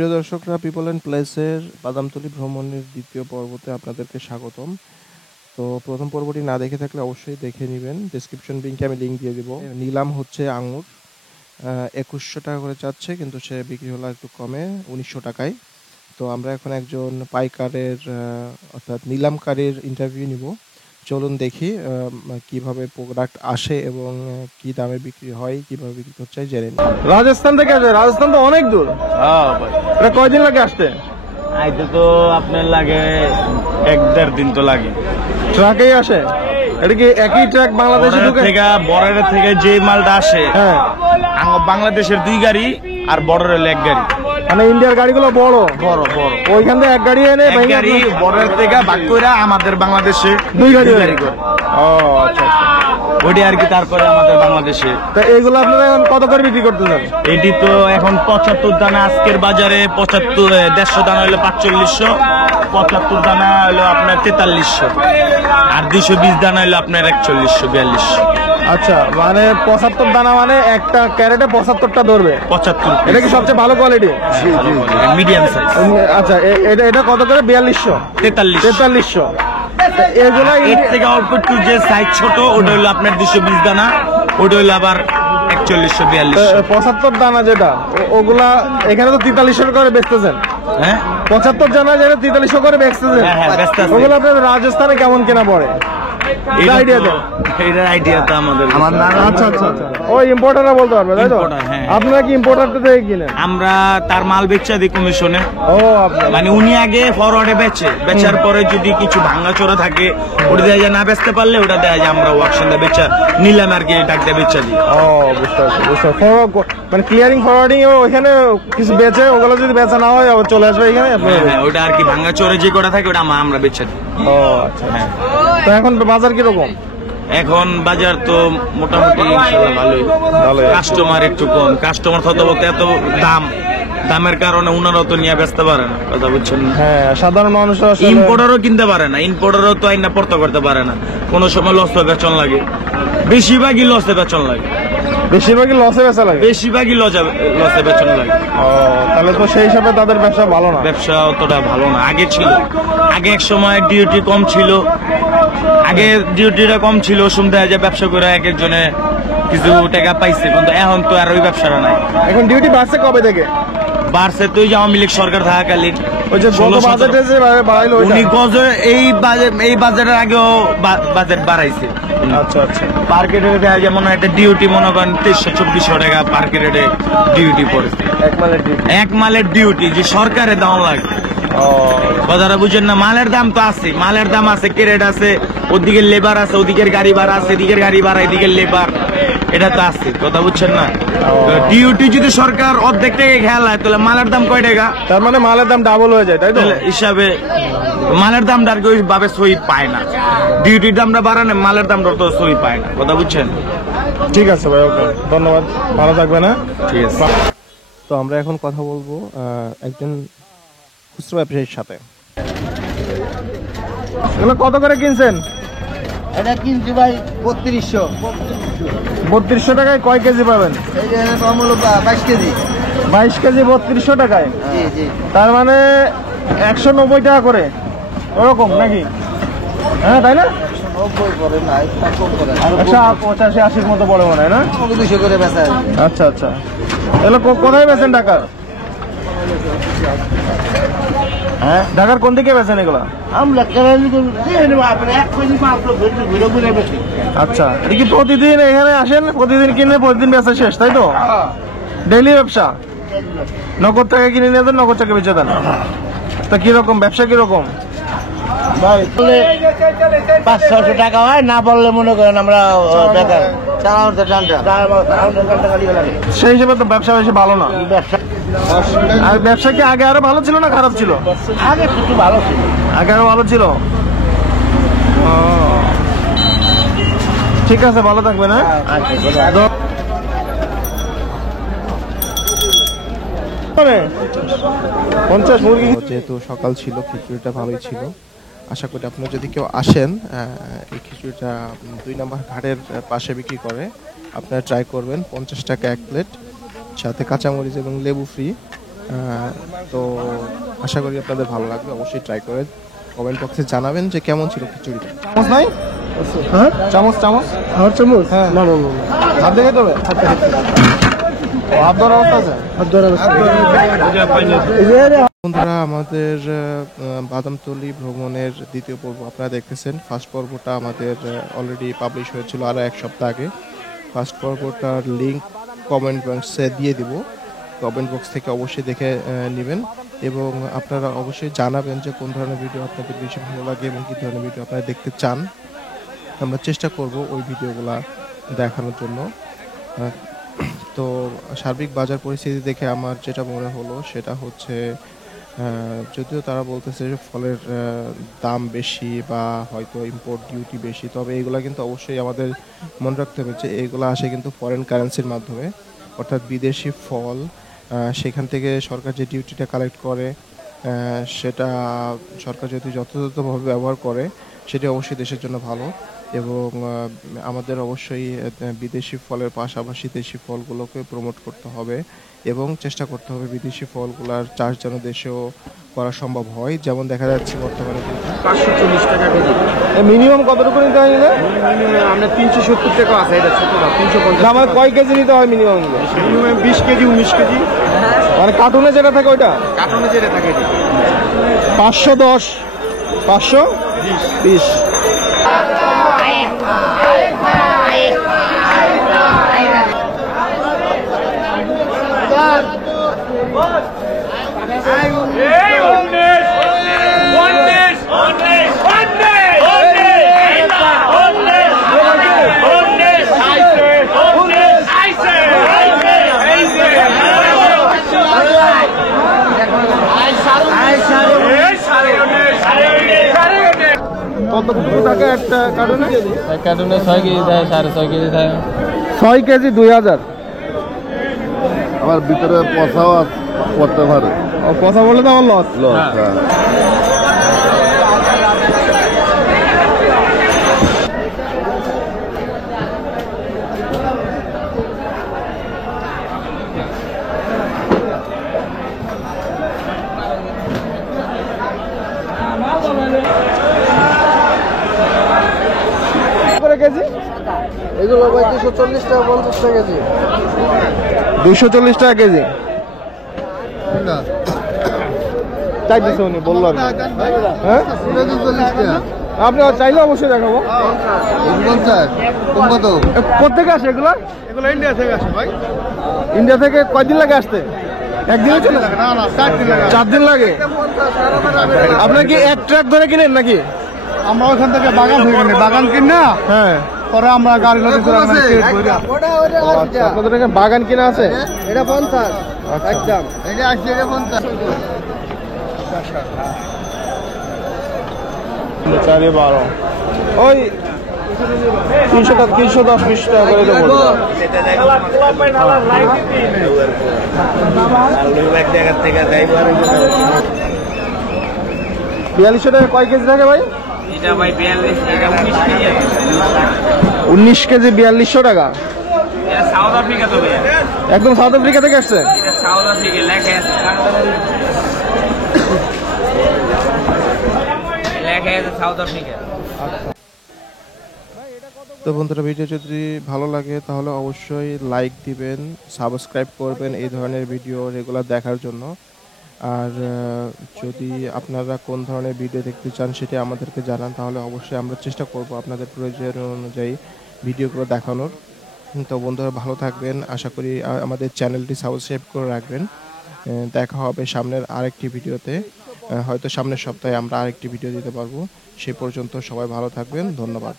প্রিয় দর্শকরা, people and প্লেসের বাদামতলী ভ্রমণের দ্বিতীয় পর্বতে আপনাদেরকে স্বাগতম। তো প্রথম পর্বটি না দেখে থাকলে অবশ্যই দেখে নেবেন, ডেসক্রিপশন লিঙ্কে আমি লিঙ্ক দিয়ে দেবো। নিলাম হচ্ছে আঙুর 2100 টাকা করে চাচ্ছে, কিন্তু সে বিক্রি হলো একটু কমে 1900 টাকায়। তো আমরা এখন একজন পাইকারের অর্থাৎ নিলামকারীর ইন্টারভিউ নিব। চলুন দেখি কিভাবে প্রোডাক্ট আসে এবং কি দামে বিক্রি হয়, কিভাবে বিক্রি হচ্ছে জেনে নিই। রাজস্থান থেকে আসে? রাজস্থান তো অনেক দূর। হ্যাঁ ভাই, এটা কয়দিন লাগে আসতে? আইতে তো আপনার লাগে 1-1.5 দিন তো লাগে। ট্রাকেই আসে? এটা কি একই ট্রাক বাংলাদেশে ঢুকে? বর্ডারের থেকে যে মালটা আসে, হ্যাঁ, বাংলাদেশের 2 গাড়ি আর বর্ডারের 1 গাড়ি। মানে ইন্ডিয়ার গাড়িগুলো বড় বড় বড়, ওইখান থেকে এক গাড়ি এনে এক গাড়ি বর্ডার থেকে ভাগ করে আমাদের বাংলাদেশে 2 গাড়ি করে। ও আচ্ছা আচ্ছা, ওটি আর কি। তারপরে আমাদের বাংলাদেশে তা এইগুলো আপনারা এখন কত করে বিক্রি করতেছেন? এটি তো এখন 75 দানা আজকের বাজারে 150 দানা হলো 4500, 75 দানা হলো আপনার 4300, আর 220 দানা হলো আপনার 4100 4200। আচ্ছা, মানে 75 দানা, মানে একটা ক্যারেটে 75টা ধরবে। 75। এটা কি সবচেয়ে ভালো কোয়ালিটি? Medium size. আচ্ছা, এটা কত করে? 4200 4300। এগুলা এর থেকে অল্প একটু যে সাইজ ছোট, ওটা হলো আপনার 220 দানা, ওটা হলো আবার 4100 4200। 75 দানা যেটা, ওগুলা এখানে তো 4300 করে বেচতেছেন। হ্যাঁ, 75 জানা যেটা 4300 করে বেচতেছেন। হ্যাঁ, বেচতেছি। ওগুলো আপনার রাজস্থানে কেমন কেনা পড়ে? আইডিয়া দেন। এটার আইডিয়া তো আমাদের আচ্ছা আচ্ছা আচ্ছা, ওই ইম্পোর্টাররা বলতে পারবে, তাই তো? Importer, হ্যাঁ। আপনারা কি ইম্পোর্টারটা থেকে কিনেন? আমরা তার মাল বেচা দিই কমিশনে। ও আপনার মানে উনি আগে ফরওয়ার্ডে বেচার পরে যদি কিছু ভাঙাচোরা থাকে, ওটা দেয়া যায়, না বেচতে পারলে ওটা দেয়া যায় আমরা ওয়াকশনে বেচা নিলাম আর কি, ডাক দিয়ে বেচা দিই। ও বুঝতে পারছি, বুঝতে পারছি। মানে ক্লিয়ারিং ফরওয়ার্ডিং ওইখানে কিছু বেচে, ওগুলো যদি বেচা না হয় আবার চলে আসবে এখানে। হ্যাঁ, ওটা আর কি ভাঙাচোরা যে কটা থাকে ওটা আমরা বেচা দিই। ও আচ্ছা, হ্যাঁ। তো এখন বাজার কিরকম? এখন বাজার তো মোটামুটি ইনশাআল্লাহ ভালোই। কাস্টমার একটু কম, কাস্টমার হতে বলতে এত দামের কারণে উনারাও তো নিয়ে বেচতে পারে না, কথা বুঝছেন? হ্যাঁ, সাধারণ মানুষ ইম্পোর্টারও কিনতে পারে না, ইম্পোর্টারও তো আইনা পড়তে করতে পারে না। কোনো সময় লসে বেচন লাগে, বেশিরভাগই লসে বেচন লাগে। বেশিরভাগই লসে বেচা লাগে? বেশিরভাগই লসে বেচন লাগে। ও, তাহলে তো সেই হিসাবে তাদের ব্যবসা ভালো না। ব্যবসা অতটা ভালো না। আগে ছিল, আগে এক সময় ডিউটি কম ছিল, আগে ডিউটিটা কম ছিল, শুনতে হয় যে ব্যবসা করে এক একজনে কিছু টাকা পাইছে, কিন্তু এখন তো আর ওই ব্যবসাটা নাই। এখন ডিউটি বাড়ছে কবে থেকে? বাড়ছে তো ওই যে আওয়ামী লীগ সরকার থাকাকালীন। ওই যে বাজেটে যে বাড়াইলো, উনি এই বাজেটের আগেও বাজেট বাড়াইছে। আচ্ছা আচ্ছা, পার্কেটে দেওয়া যেমন একটা ডিউটি মনে করেন 2300-2400 টাকা পার্কেটে ডিউটি পড়েছে। এক মালের ডিউটি যে সরকারে দেওয়া লাগে। কথাটা বুঝেন না? মালের দাম তো আছে, মালের দাম আছে, ক্যারেট আছে, ওদিকে লেবার আছে, ওদিকের গাড়ি ভাড়া আছে, এদিকের গাড়ি ভাড়া, এদিকের লেবার, এটা তো আছে। কথা বুঝছেন না? ডিউটি যদি সরকার অর্ধেক টাকা খেয়াল হয়, তাহলে মালের দাম কয় টাকা? তার মানে মালের দাম ডাবল হয়ে যায়, তাই তো? হিসাবে মালের দামটা আর কি ওইভাবে সই পায় না। ডিউটির দামটা বাড়ানো, মালের দামটা তো সই পায় না। কথা বুঝছেন? ঠিক আছে ভাই, ওকে, ধন্যবাদ, ভালো থাকবেন। হ্যাঁ, ঠিক আছে। তো আমরা এখন কথা বলবো একজন খুচরো ব্যবসায়ীর সাথে। এগুলো কত করে কিনছেন? এটা কিনছি ভাই 3200। 3200 টাকায় কয় কেজি পাবেন? এই যে কম হলো 22 কেজি। 22 কেজি 3200 টাকায়? জি জি। তার মানে 190 টাকা করে ওরকম নাকি? হ্যাঁ, তাই না? 90 করে না, একটু কম করে। 185-80 মতো পড়ে মনে হয় না? 200 করে বেচা। আচ্ছা আচ্ছা, এগুলো কোথায় বেচেন? ঢাকার? হ্যাঁ, ঢাকার কোন দিকে বেচেন এগুলো? আমরা কেরানি করে 1 কেজি মাত্র ঘুরে ঘুরে বেচি। আচ্ছা, এটা কি প্রতিদিন এখানে আসেন, প্রতিদিন কিনে প্রতিদিন বেচা শেষ, তাই তো? ডেইলি ব্যবসা? নগদ টাকা কিনে নিয়ে দেন, নগদ টাকা বেচে দেন? তা কিরকম ব্যবসা, কিরকম ভাই? 500-600 টাকা হয়, না বললে মনে করেন আমরা বেকার। চালানোর টানটা লাগে, সেই হিসেবে তো ব্যবসা বেশি ভালো না। ব্যবসা আর ব্যবসা কি আগে আরো ভালো ছিল না খারাপ ছিল? আগে একটু ভালো ছিল। আগে আরো ভালো ছিল। ও, ঠিক আছে, ভালো থাকবেন। হ্যাঁ, আচ্ছা। 50 মুরগি। যেহেতু সকাল ছিল, খিচুড়িটা ভালোই ছিল। আশা করি আপনারা যদি কেউ আসেন, এই খিচুড়িটা 2 নম্বর ঘাটের পাশে বিক্রি করে, আপনারা ট্রাই করবেন। 50 টাকা 1 প্লেট, সাথে কাঁচামরিচ এবং লেবু ফ্রি। তো আশা করি আপনাদের ভালো লাগবে, অবশ্যই ট্রাই করে কমেন্ট বক্সে জানাবেন যে কেমন ছিল খিচুড়িটা। চামচ নাই? হ্যাঁ চামচ চামচ আর চামচ হ্যাঁ। না না না হাত দেখে দেবে? হাত ধরার অবস্থা আছে? হাত ধরা বন্ধুরা, আমাদের বাদামতলী ভ্রমণের দ্বিতীয় পর্ব আপনারা দেখতেছেন। ফার্স্ট পর্বটা আমাদের অলরেডি পাবলিশ হয়েছিল আরও এক সপ্তাহ আগে। ফার্স্ট পর্বটার লিঙ্ক কমেন্ট বক্সে দিয়ে দিব, কমেন্ট বক্স থেকে অবশ্যই দেখে নেবেন এবং আপনারা অবশ্যই জানাবেন যে কোন ধরনের ভিডিও আপনাদের বেশি ভালো লাগে এবং কী ধরনের ভিডিও আপনারা দেখতে চান। আমরা চেষ্টা করব ওই ভিডিওগুলো দেখানোর জন্য। তো সার্বিক বাজার পরিস্থিতি দেখে আমার যেটা মনে হলো সেটা হচ্ছে, যদিও তারা বলতেছে যে ফলের দাম বেশি বা হয়তো ইম্পোর্ট ডিউটি বেশি, তবে এগুলা কিন্তু অবশ্যই আমাদের মনে রাখতে হবে যে এগুলো আসে কিন্তু ফরেন কারেন্সির মাধ্যমে, অর্থাৎ বিদেশি ফল। সেখান থেকে সরকার যে ডিউটিটা কালেক্ট করে সেটা সরকার যদি যথাযথভাবে ব্যবহার করে সেটি অবশ্যই দেশের জন্য ভালো। এবং আমাদের অবশ্যই বিদেশি ফলের পাশাপাশি দেশি ফলগুলোকে প্রমোট করতে হবে এবং চেষ্টা করতে হবে বিদেশি ফলগুলোর চাষ যেন দেশেও করা সম্ভব হয়। যেমন দেখা যাচ্ছে বর্তমানে কিন্তু 540 টাকা কেজি। মিনিমাম কতটুকু নিতে হয় নিলে? আমরা 370 টাকা আছে, এটা ছোটটা 350। আমার কয় কেজি নিতে হয় মিনিমাম নিলে? Minimum 20 KG 19 KG. মানে কার্টুনে যেটা থাকে ওইটা কার্টুনে যেটা থাকে 510 520। কতটুকু থাকে একটা কার্টুনে? কার্টুনে 6 কেজি থাকে, 6.5 কেজি থাকে। 6 কেজি 2000। আমার ভিতরে পচাও করতে পারে কথা বলে তো আমার লস। কেজি এগুলো ভাই 240 টাকা 50 টাকা কেজি। 240 টাকা কেজি চাইতেছে উনি, বললো আর কি। হ্যাঁ আপনি চাইলে অবশ্যই দেখাবো। কোথেকে আসে এগুলো? এগুলো ইন্ডিয়া থেকে আসে ভাই। ইন্ডিয়া থেকে কয়দিন লাগে আসতে? একদিনে চলে? না 4 দিন লাগে। 4 দিন লাগে। আপনার কি এক ট্রাক ধরে কিনেন নাকি? আমরা ওখান থেকে বাগান থেকে কিনে, বাগান কিনা হ্যাঁ, পরে আমরা গাড়ি লোড করে আমরা ট্রেড করি। আচ্ছা, আপনাদের এখানে বাগান কিনা আছে? এটা 50 আচ্ছা। একদম। এটা 80 এটা 50। 4-12 ওই 300 টাকা, 310 20 টাকা করে দেবো। 42 টাকা কয় কেজি থাকে ভাই? এটা ভাই 42 টাকা 19 কেজি আছে। 19 কেজি 4200 টাকা। এটা সাউথ আফ্রিকা তো ভাই। একদম সাউথ আফ্রিকা থেকে আসছে? এটা সাউথ আফ্রিকা লেখা আছে। লেখা আছে সাউথ আফ্রিকা। তো বন্ধুরা, ভিডিও যদি ভালো লাগে তাহলে অবশ্যই লাইক দিবেন, সাবস্ক্রাইব করবেন এই ধরনের ভিডিও রেগুলার দেখার জন্য। আর যদি আপনারা কোন ধরনের ভিডিও দেখতে চান সেটি আমাদেরকে জানান, তাহলে অবশ্যই আমরা চেষ্টা করব আপনাদের প্রয়োজন অনুযায়ী ভিডিওগুলো দেখানোর। তো বন্ধুরা, ভালো থাকবেন। আশা করি আমাদের চ্যানেলটি সাবস্ক্রাইব করে রাখবেন। দেখা হবে সামনের আরেকটি ভিডিওতে। হয়তো সামনের সপ্তাহে আমরা আরেকটি ভিডিও দিতে পারবো। সে পর্যন্ত সবাই ভালো থাকবেন। ধন্যবাদ।